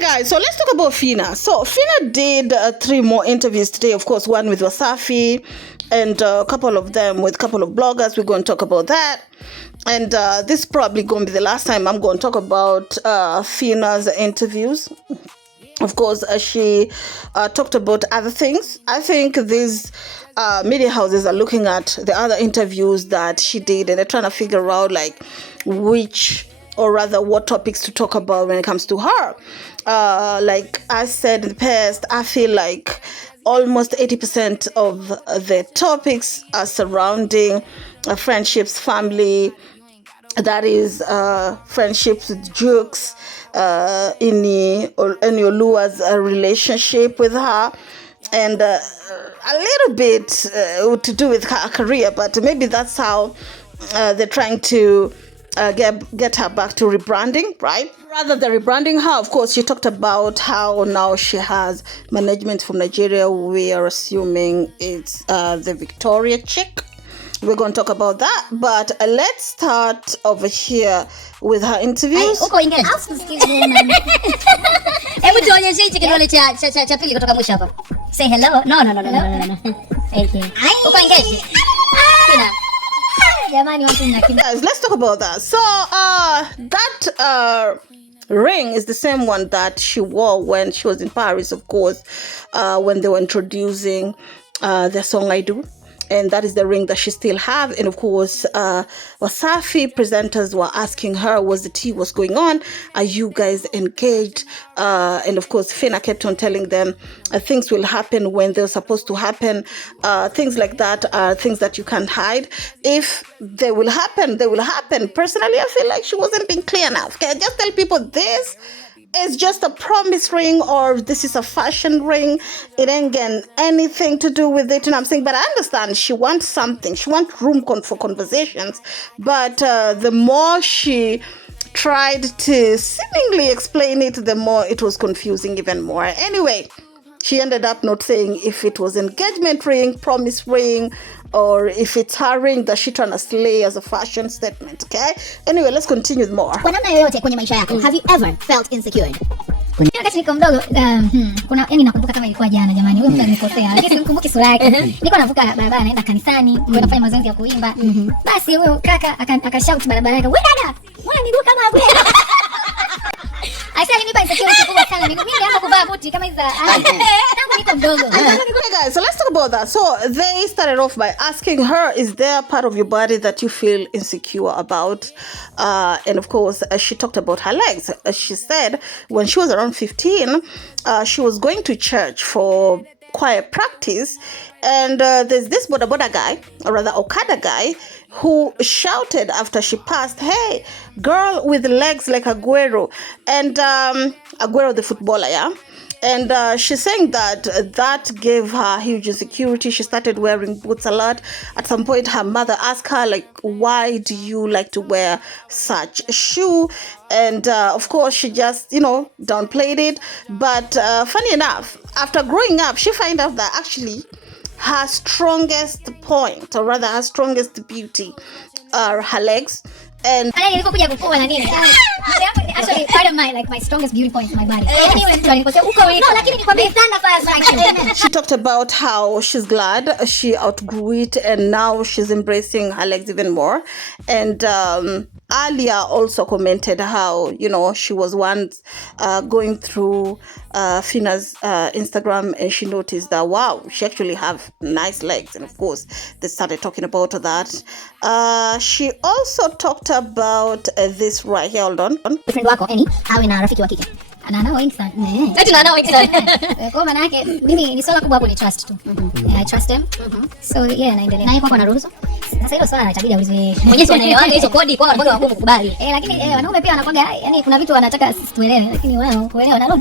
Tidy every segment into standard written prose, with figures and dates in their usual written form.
Okay, guys, so let's talk about Fina. So Fina did 3 more interviews today. Of course, one with Wasafi and a couple of them with a couple of bloggers. We're going to talk about that. And this is probably going to be the last time I'm going to talk about Fina's interviews. Of course, she talked about other things. I think these media houses are looking at the other interviews that she did, and they're trying to figure out like which, or rather what topics to talk about when it comes to her. Like I said in the past, I feel like almost 80% of the topics are surrounding friendships, family, that is friendships with Jukes, ENI Oluwa's relationship with her, and a little bit to do with her career, but maybe that's how they're trying to get her back to rebranding, right? Rather than rebranding her, of course, she talked about how now she has management from Nigeria. We are assuming it's the Victoria chick. We're going to talk about that, but let's start over here with her interviews. Uko engaged? Excuse me, man. Hebu tuonyeshe hichi kidole cha pili kutoka mwisho hapa. Say hello. No. Thank you. Uko engaged? Fina. Jamani watu mnakimbia. Guys, let's talk about that. So, that ring is the same one that she wore when she was in Paris, of course, when they were introducing their song I Do. And that is the ring that she still have. And of course, Wasafi presenters were asking her, what's the tea, what's going on? Are you guys engaged? And of course, Fina kept on telling them things will happen when they're supposed to happen. Things like that are things that you can't hide. If they will happen, they will happen. Personally, I feel like she wasn't being clear enough. Can I just tell people this? It's just a promise ring, or this is a fashion ring. It ain't getting anything to do with it. And I'm saying, but I understand she wants something. She wants room for conversations. But the more she tried to seemingly explain it, the more it was confusing even more. Anyway, she ended up not saying if it was engagement ring, promise ring, or if it's her ring that she trying to slay as a fashion statement, okay? Anyway, let's continue with more. Kwa namna yoyote kwenye maisha yako, have you ever felt insecure? Wakati niko mdogo, kuna yani nakumbuka kama ilikuwa jana jamani, huyo mtu alikosea. Lakini simkumbuki sura yake. Nilikuwa navuka barabara naenda kanisani, kwenda kufanya mazoezi ya kuimba. Basi huyo kaka akashout barabarani, "Wewe dada, mbona miguu kama wewe?" Okay, guys, so let's talk about that. So they started off by asking her, is there a part of your body that you feel insecure about? And of course, she talked about her legs. She said when she was around 15, she was going to church for choir practice, and there's this boda guy, or rather Okada guy, who shouted after she passed, "Hey, girl with legs like Aguero," and Aguero the footballer, yeah. And she's saying that gave her huge insecurity. She started wearing boots a lot. At some point, her mother asked her, like, why do you like to wear such a shoe? And of course, she just, downplayed it. But funny enough, after growing up, she found out that actually her strongest point, or rather her strongest beauty, are her legs. And actually part of my strongest beauty point is my body. She talked about how she's glad she outgrew it and now she's embracing her legs even more. And Alia also commented how, she was once going through Fina's Instagram, and she noticed that, wow, she actually have nice legs. And of course, they started talking about that. She also talked about this right here. Hold on. Friend wako ENI awe na rafiki wa kike. Ananao wengi sana. Eti ananao wengi sana. Kwa maana yake mimi ni swala kubwa hapo ni trust tu. I trust him. So yeah, naendelea. Na yeye kwa anaruhusu. Sasa hilo swala itabidi aulize. Mwenyezi anaelewa hizo kodi kwa wanakuwa wagumu kukubali. Lakini wanaume pia wanakuwa yani kuna vitu wanataka tuelewe, lakini wao kuelewa na roho.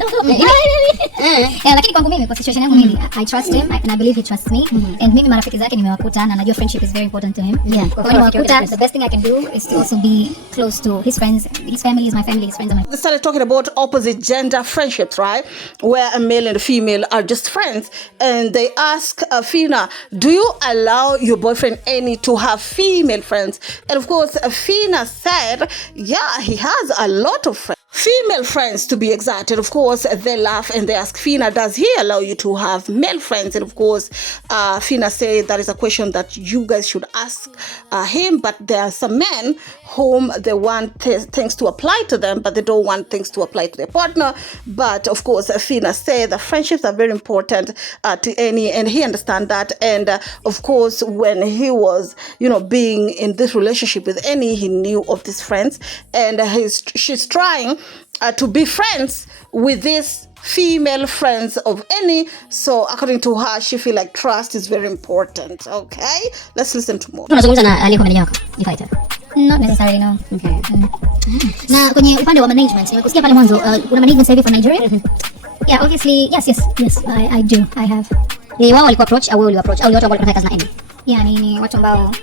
Lakini kwangu mimi kwa situation yangu mimi I trust him and I believe he trusts me. And mimi marafiki zake nimewakuta na najua friendship is very important to him. Kwa hiyo nimewakuta, the best thing I can do is to also be close to his friends. His family is my family, his friends are my They started talking about opposite gender friendships, right? Where a male and a female are just friends. And they ask Fina, do you allow your boyfriend ENI to have female friends? And of course, Fina said, yeah, he has a lot of friends. female friends to be exact. And of course, they laugh and they ask Fina, does he allow you to have male friends? And of course, Fina said that is a question that you guys should ask him. But there are some men whom they want things to apply to them, but they don't want things to apply to their partner. But of course, Fina said that friendships are very important to ENI, and he understands that. And of course, when he was, being in this relationship with ENI, he knew of these friends, and she's trying to be friends with these female friends of ENI. So according to her, she feel like trust is very important. Okay, let's listen to more. Tunazungumza na aliyekuwa meneja wako ni fighter? Not necessarily, no. Okay. Na kwenye upande wa management, nimekusikia pale mwanzo una management sasa hivi for Nigeria? Yeah, obviously, yes, I do. I have. Ni wao walikuwa approach au wewe uliapproach au ni watu ambao walikuwa kazi na ENI? Yeah, ni watu ambao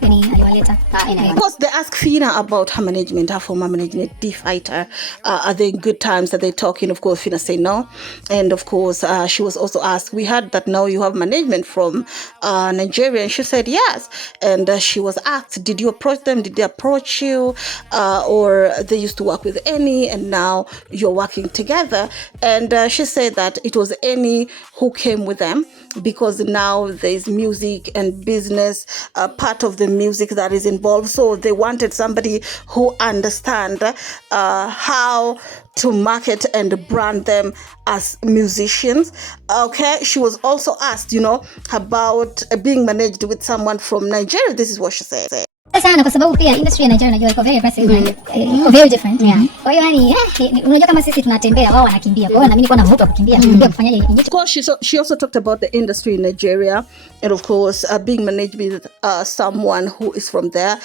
ENI aliwaleta. Of course, they ask Fina about her management, her former management, the fighter. Are they in good times? Are they talking? Of course, Fina say no. And of course, she was also asked, we heard that now you have management from Nigeria. And she said yes. And she was asked, did you approach them? Did they approach you? Or they used to work with ENI and now you're working together? And she said that it was ENI who came with them, because now there's music and business, part of the music that is involved. So they wanted somebody who understand how to market and brand them as musicians. Okay, she was also asked, about being managed with someone from Nigeria. This is what she said. Sana kwa sababu pia industry ya Nigeria najua iko very aggressive and iko very different. Yeah. Kwa hiyo yani unajua kama sisi tunatembea wao wanakimbia. Kwa hiyo na mimi niko na mvuto kukimbia kufanyaje? Of course, she also talked about the industry in Nigeria, and of course being managed with someone who is from there.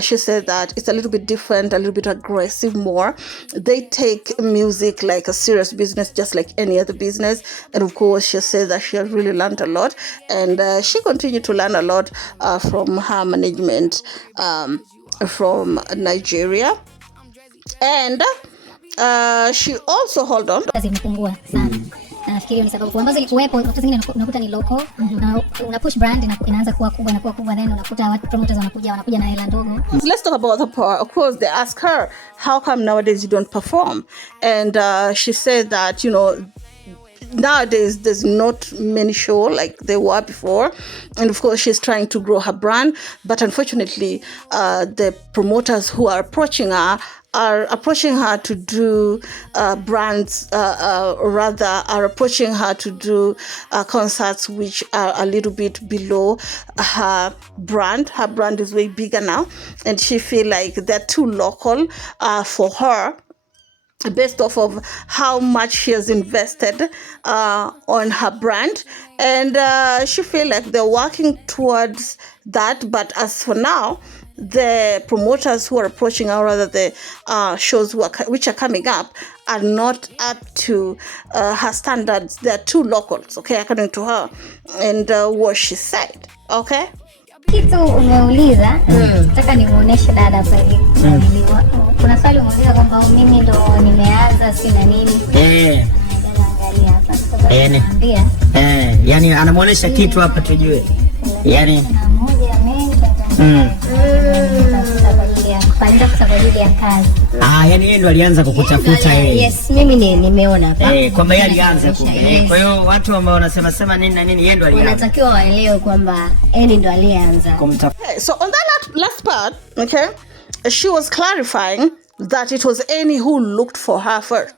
She said that it's a little bit different, a little bit aggressive more. They take music like a serious business, just like any other business. And of course, she said that she has really learned a lot, and she continued to learn a lot from her management from Nigeria. And she also, hold on. Zimepungua sana. Nafikiri ni sababu ambazo ilikuwepo wakati zingine unakuta ni local na una push brand inaanza kuwa kubwa, then unakuta watu promoters wanakuja na hela ndogo. Let's talk about the part. Of course, they ask her, how come nowadays you don't perform? And she said that, nowadays there's not many shows like there were before, and of course she's trying to grow her brand, but unfortunately the promoters who are approaching her to do brands, rather are approaching her to do concerts which are a little bit below her brand. Her brand is way bigger now, and she feel like they're too local for her, based off of how much she has invested on her brand. And she feel like they're working towards that. But as for now, the promoters who are approaching her, rather the shows which are coming up, are not up to her standards. They're too locals, okay, according to her, and what she said. Okay, kitu umeuliza nataka nimuoneshe dada hapa hivi. Kuna swali umeuliza kwamba mimi ndo nimeanza sina nini. Angalia hapa sasa. Yani anamuonesha kitu hapa tujue. Yani moja mengi yani yeye ndo alianza kukutafuta yeye. Yes, mimi nimeona hapa. Kwamba yeye alianza. Kwa hiyo watu ambao wanasema nini na nini, yeye ndo alianza. Wanatakiwa waelewe kwamba yeye ndo alianza kumtafuta. So on that last part, okay, she was clarifying that it was ENI who looked for her first.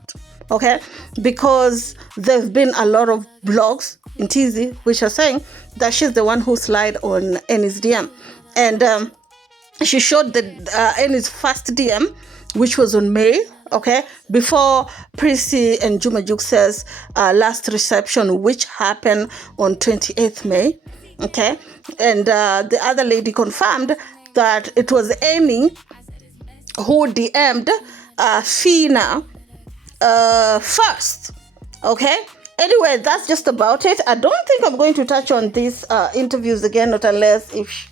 Okay, because there've been a lot of blogs in TZ which are saying that she's the one who slid on ENI's DM, and she showed the ENI's first DM, which was on May, okay, before Prissy and Juma Jux's last reception, which happened on 28th May, okay, and the other lady confirmed that it was ENI who DM'd Fina first. Okay, anyway, that's just about it. I don't think I'm going to touch on these interviews again, not unless if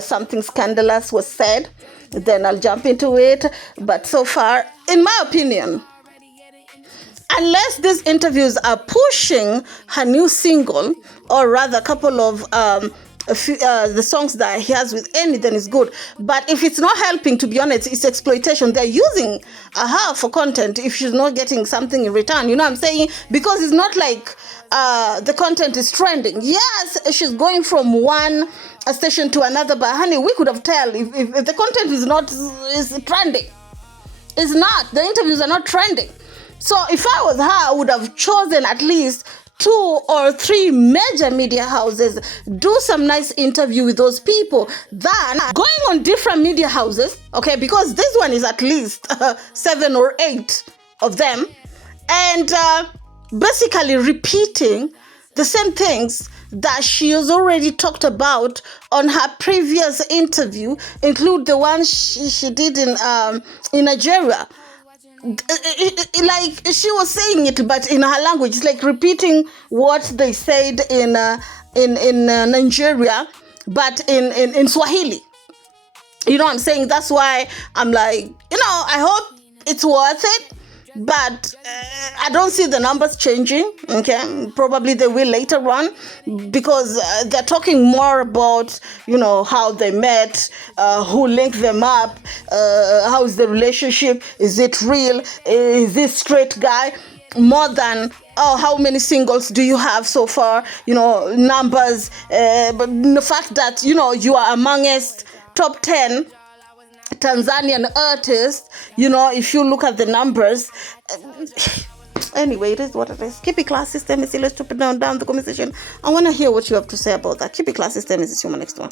something scandalous was said, then I'll jump into it. But so far, in my opinion, unless these interviews are pushing her new single, or rather a couple of the songs that he has with ENI, then it's good. But if it's not helping, to be honest, it's exploitation. They're using her for content if she's not getting something in return. You know what I'm saying? Because it's not like the content is trending. Yes, she's going from one station to another, but honey, we could have tell if the content is trending. It's not. The interviews are not trending. So if I was her, I would have chosen at least 2 or 3 major media houses, do some nice interview with those people, than going on different media houses, okay, because this one is at least 7 or 8 of them, and basically repeating the same things that she has already talked about on her previous interview, include the one she did in Nigeria. Like she was saying it, but in her language, it's like repeating what they said in Nigeria, but in Swahili. You know what I'm saying? That's why I'm like, I hope it's worth it, but I don't see the numbers changing. Okay, probably they will later on, because they're talking more about how they met, who linked them up, how is the relationship, is it real, is this straight guy, more than how many singles do you have so far, numbers, but the fact that you are amongst top 10 Tanzanian artists, if you look at the numbers. Anyway, it is what it is. Keep it class system is still stupid down the conversation. I want to hear what you have to say about that. Keep it class system is your next one.